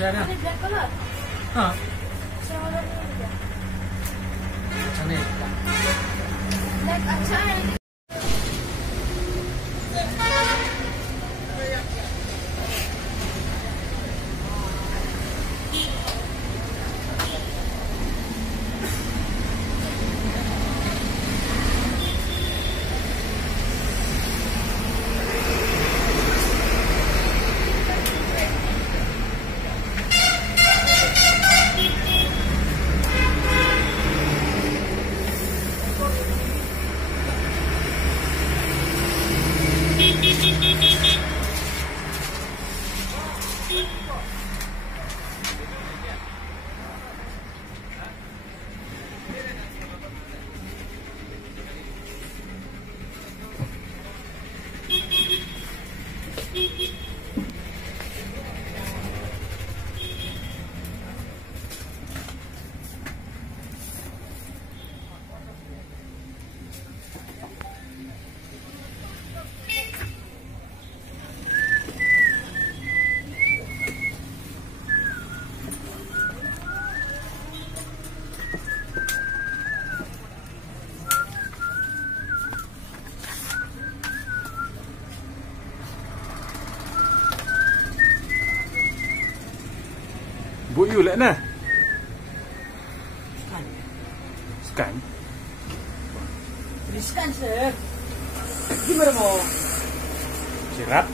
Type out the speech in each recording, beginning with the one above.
China. black color. हाँ. अच्छा नहीं black अच्छा है. Bu you lah nah. Scan. Scan sir. Gimana mau? Sirat.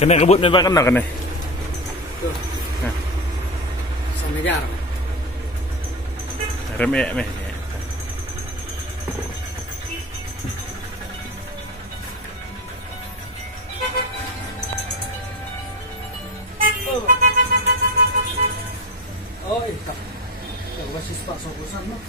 Kena rebut memang kena kena. Sana jar. Remek meh. Oh, iya. Ya, masih sepak sokosan mah.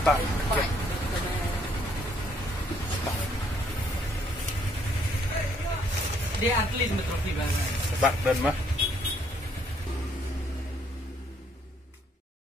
Start. Dia atlet metro tiba. Sebab dan mah.